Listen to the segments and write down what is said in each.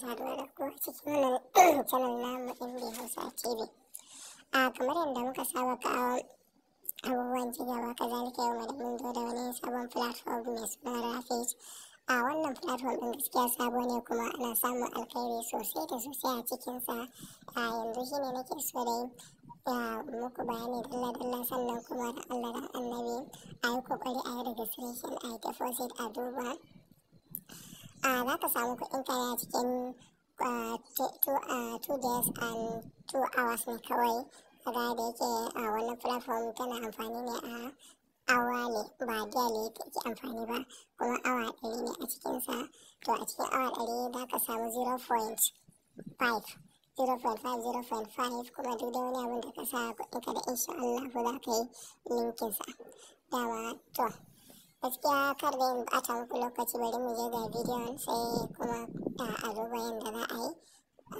saduwa da ku a cikin wannan channel namu MB Hausa TV. Kamar yadda muka saba kawo abubuwan cigaba, kazalika yau ma da mun zo da wani sabon platform mai suna Rafij. Wannan platform ɗin gaskiya sabo ne kuma ana samun alkhairi sosai da sosai a cikinsa. Yanzu shine nake so da muku bayani dalla-dalla, sannan kuma da Allah da Annabi a yi kokari a yi registration, a yi deposit, a duba. Za ka samu kuɗinka ne a cikin 2 days and 2 hours ne kawai. Kaga da yake wannan platform tana amfani ne a awa ne, ba daily take amfani ba, kuma awa 100 ne a cikinsa. To a cikin awa 100 za ka samu 0.5 kuma duk da wani abin da ka sa kuɗinka da insha Allah za ka yi linkinsa. Dama to gaskiya kar da yin ɓata muku lokaci, bari mu je ga bidiyon sai kuma a duba yadda za a yi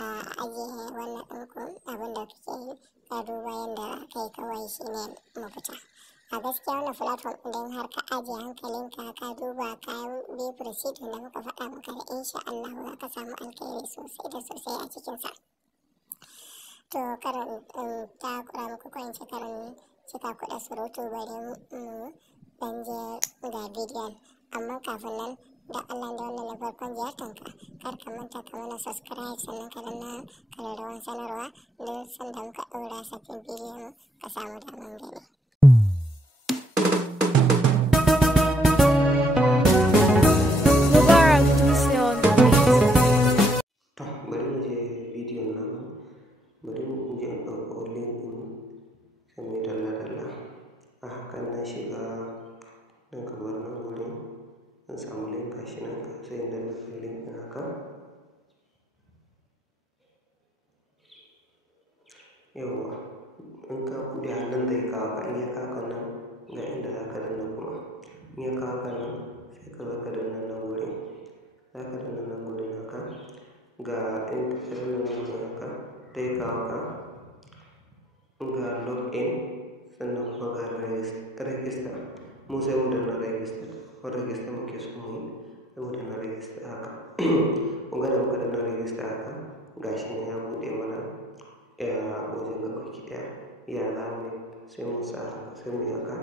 a ajiye wannan ɗinku abin da kuke yi, ka duba yadda ka yi kawai shine mafita. A gaskiya wannan platform idan har ka ajiye hankalinka ka duba ka bi procedure da muka faɗa maka da insha Allah za ka samu alkhairi sosai da sosai a cikinsa. To karin takura muku ko in ce karin cika ku da surutu, bari mu dan je ga bidiyon. Amma kafin nan da Allah da wannan na farkon ziyartanka, kar ka manta ka mana subscribe, sannan ka danna kararrawar sanarwa don sanda muka ɗora sabbin bidiyon ka samu daman gani. Bari mu je bidiyon nan, bari mu je in ɗauko link ɗin sai mu yi dalla-dalla. A hakan na shiga nan kamar nan wurin zan samu link gashi nan, sai in danna kan link ɗin haka. Yawwa, in ka buɗe nan zai kawo ka, in ya kawo ka nan ga inda za ka danna kuma. In ya kawo ka nan sai ka zo ka danna nan wurin, za ka danna nan wurin haka. Ga inda ka danna nan wurin haka zai kawo ka ga login, sannan kuma ga register. Mu sai mu danna register, ko register muke so mu yi sai mu danna register haka. Kun ga da muka danna register haka gashi ne ya buɗe mana wajen gaba ki ɗaya. Ya za mu sai mu sa sai mu yi haka,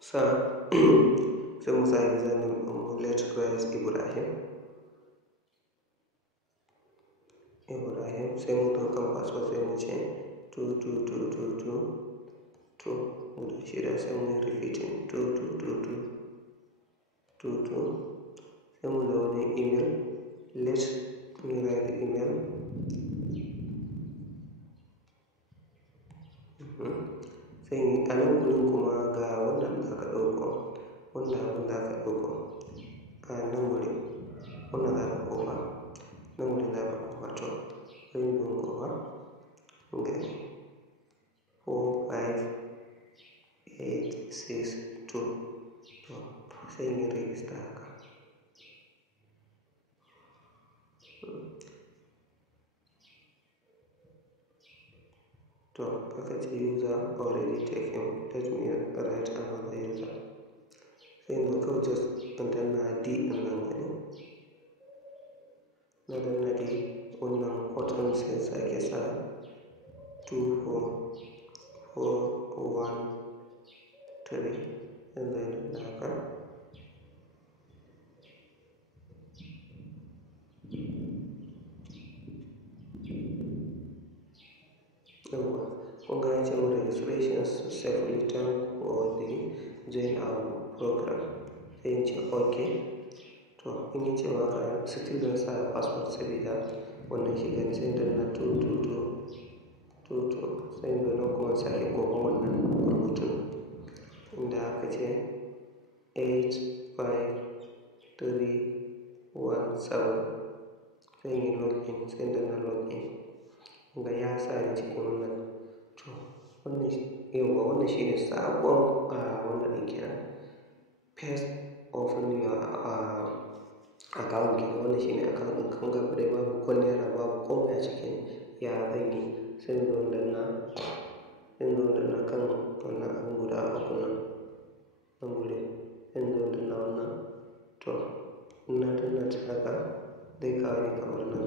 sai mu sa username ɗinmu Let's Rise Ibrahim sai mu ɗaukan password sai mu ce 22222 mu da shida sai mu yi repeating 22222 sai mu da wani email let's write email sai a nan wurin kuma ga wannan za ka ɗauko, wannan abin za ka ɗauko a nan wurin, wannan za ka kofa, nan wurin za ka kofa. To sai mu kofa gani 45862 to sai mu register haka. To aka ce user already taken, let me write another user. Sai mu kawai just danna D ɗin nan gani, na danna D, wannan hoton sai sake sa 24413 and then haka. Yawwa, kun ga ya ce mu registration successfully, thank for the join our program. Sai in ce okay. To in yi ce maka still zan sa password sabida wannan shigar, sai danna 22222 sai in zo nan kuma sake kofan wannan rubutun inda aka ce 85317 sai in yi login, sai danna login. Ga ya sa ni cikin wannan. To wannan yawwa, wannan shine sabon wannan ɗin kenan, first of your account kenan. Wannan shine account ɗin, kun ga dai babu ko naira, babu komai a cikin. Ya zan yi sai in zo in danna kan wannan abin guda uku nan wurin, sai in zo in danna wannan. To in na danna ta haka zai kawo ni kamar nan.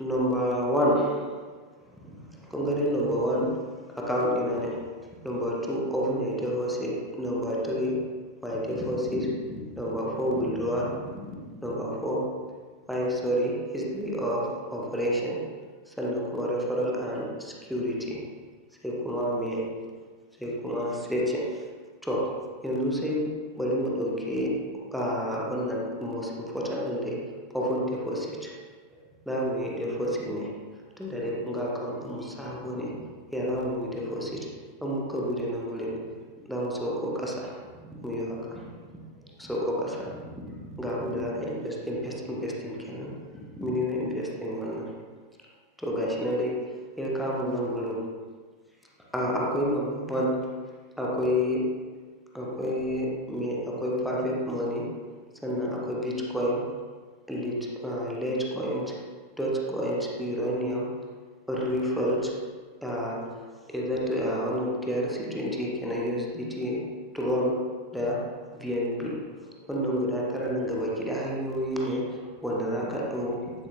Number 1, kun ga dai number 1 account ɗina ne. Number 2, open a deposit. Number 3, my deposit. Number 4, withdrawal. Number 5, history of operation. Sannan kuma referral and security. Sai kuma searching. To yanzu sai bari mu ɗauki wannan most important ɗin dai, open deposit. Za mu yi deposit ne, tunda dai kun ga account ɗin sabo ne, ya za mu yi deposit. An muka buɗe nan wurin za mu sauko ƙasa, mu yi haka, sauko ƙasa. Ga abin da za ka investing kenan, minimum investing wannan. To ga shi nan dai ya kawo nan wurin. Akwai number 1, akwai perfect money, sannan akwai bitcoin, litecoin, dogecoin, uranium, ripple, wannan TRC20 kenan, USDT, Tron da BNB. Wannan guda 9 nan gaba ki da hanyoyi ne wanda za ka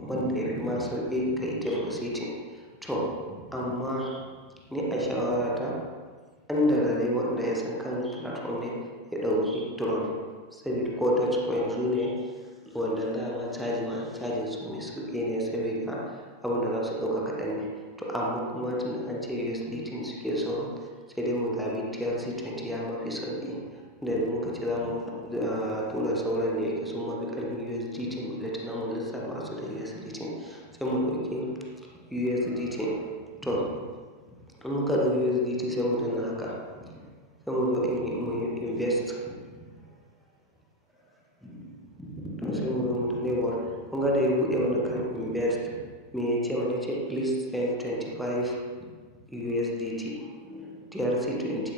wanda ya fi ma sauƙi ka yi depositing. To amma ni a shawarata, inda da dai wanda ya san kan platform ne ya ɗauki Tron, saboda ko dogecoin su ne wanda dama cajin su mai sauƙi ne, saboda abin da za su ɗauka kaɗan ne. To amma kuma tun an ce USDT suke so, sai dai mu zaɓi TRC20 ya mafi sauƙi. Da muka ce za mu tura sauran da yake sun mafi ƙarfin USDT, da tunan mu lissafa su da USDT, sai mu ɗauki USDT. To in muka ɗauki USDT sai mu danna haka, sai mu zo mu invest. To sai mu zo mu danna yawa, kun ga da ya buɗe wani kan invest, me ya ce wani ce please send 25 USDT TRC20,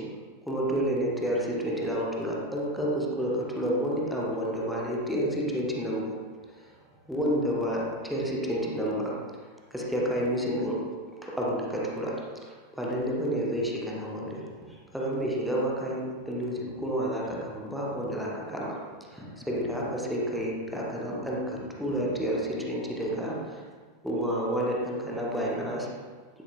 kuma dole ne TRC20 za mu tura. An ka kuskura ka tura wani abu wanda ba ne TRC20 nan ba, wanda ba TRC20 nan ba, gaskiya ka yi missing ɗin abin da ka tura. Ba lallai ba ne zai shiga nan wurin. Kaga bai shiga ba, ka yi losing, kuma wa za ka kama? Babu wanda za ka kama. Saboda haka sai ka yi takatsantsan ɗan ka tura TRC20 daga wallet ɗinka na Binance,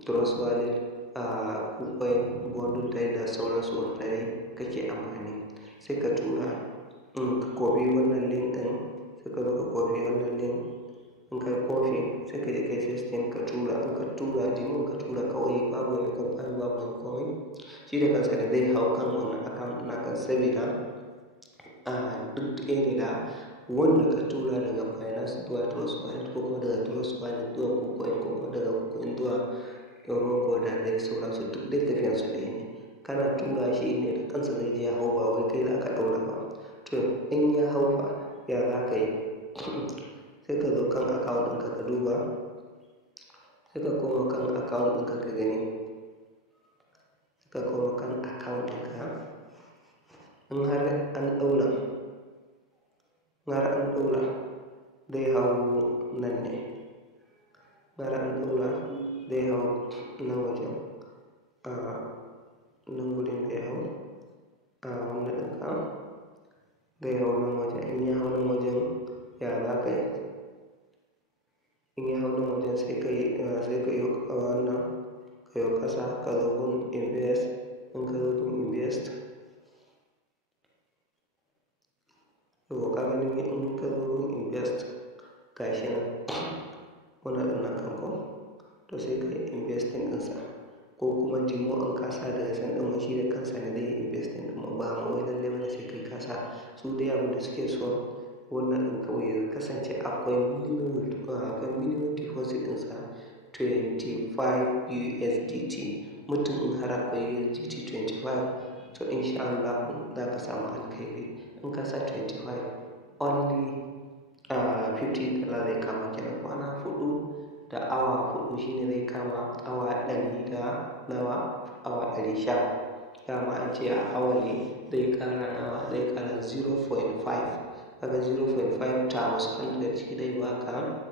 Trust Wallet, KuCoin, Bundle da sauransu wanda dai kake amfani. Sai ka tura, ka copy wannan link ɗin, sai ka zo ka copy wannan link. In ka copy sai ka je kai system ka tura. In ka tura jimin ka tura kawai, babu wani kamfani, babu wani komai. Shi da kansa da zai hau kan wannan account naka, saboda duk ɗaya ne da wanda ka tura daga Binance zuwa Trust Wallet, ko kuma daga Trust Wallet zuwa KuCoin, ko kuma daga KuCoin zuwa Euroko da dai sauransu, duk dai tafiyansu ɗaya ne. Kana tura shi ne da kansa zai je ya hau, ba wai kai za ka ɗaura ba. To in ya hau fa, ya za ka yi? Sai ka zo kan account ɗinka ka duba, sai ka koma kan account ɗinka ka gani, sai ka koma kan account ɗinka. In har an ɗaura zai hau nan ne, har an ɗaura zai hau nan wajen, nan gudun zai hau wannan ɗinka zai hau nan wajen. In ya hau nan wajen, ya za ka yi? In ya hau nan wajen sai ka yi wannan, ka yi ƙasa, ka zo gun invest. In ka zo gun invest, to ka gani in ka zo gun invest, gashi nan wannan ɗin nan kan ko, to sai ka yi investing ɗinsa, ko kuma jimo in ka sa daga can ɗin shi da kansa ne zai yi investing ɗin, ba mu wai lallai bane sai kai ka sa. Su dai abin da suke so wannan ɗin kawai ya kasance akwai minimum deposit ɗinsa 25 USDT. Mutum in har akwai USDT 25, to insha Allah za ka samu alkhairi. In ka sa 25, only $50 zai kama kenan, kwana 4 da awa 4 shine zai kama awa 100 da nawa, awa 110. Dama an ce a hourly zai ƙara 0.5. Kaga 0.5 times 100 shi zai baka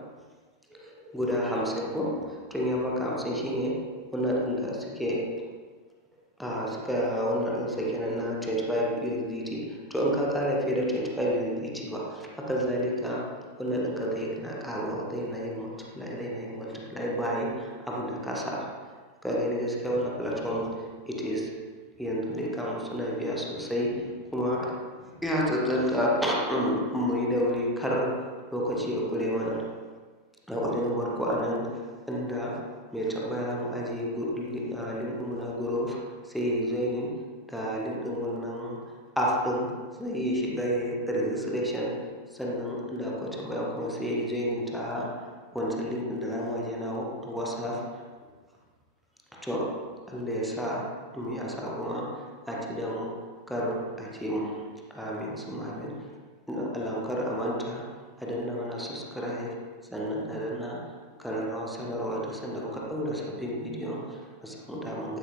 guda 50 ko? Tun ya baka 50 shine wannan ɗin da suke suka wannan ɗinsa kenan na 25 USDT. To in ka ƙara fiye da 25 USDT ba, haka zalika wannan ɗinka zai na ƙaruwa, zai na yin multiply by abin da ka sa. Ka gani gaskiya wannan platform it is yanzu dai kam suna biya sosai, kuma ya cancanta mu yi da wuri kar lokaci ya ƙure mana. A wajen farko a nan inda mai tambaya mu ajiye link ɗinmu na group, sai ya join da link ɗin wannan app ɗin, sai ya shiga ya yi registration, sannan inda akwai tambaya kuma sai ya join ta wancan link ɗin da za mu ajiye na WhatsApp. To Allah ya sa mu ya sa kuma a ci da mu kar a ce mu. Amin summa amin. Allah kar a manta a danna mana subscribe, sannan a danna ƙararrawar sanarwa ta sanda muka ɗaura sabbin bidiyo, a samu damar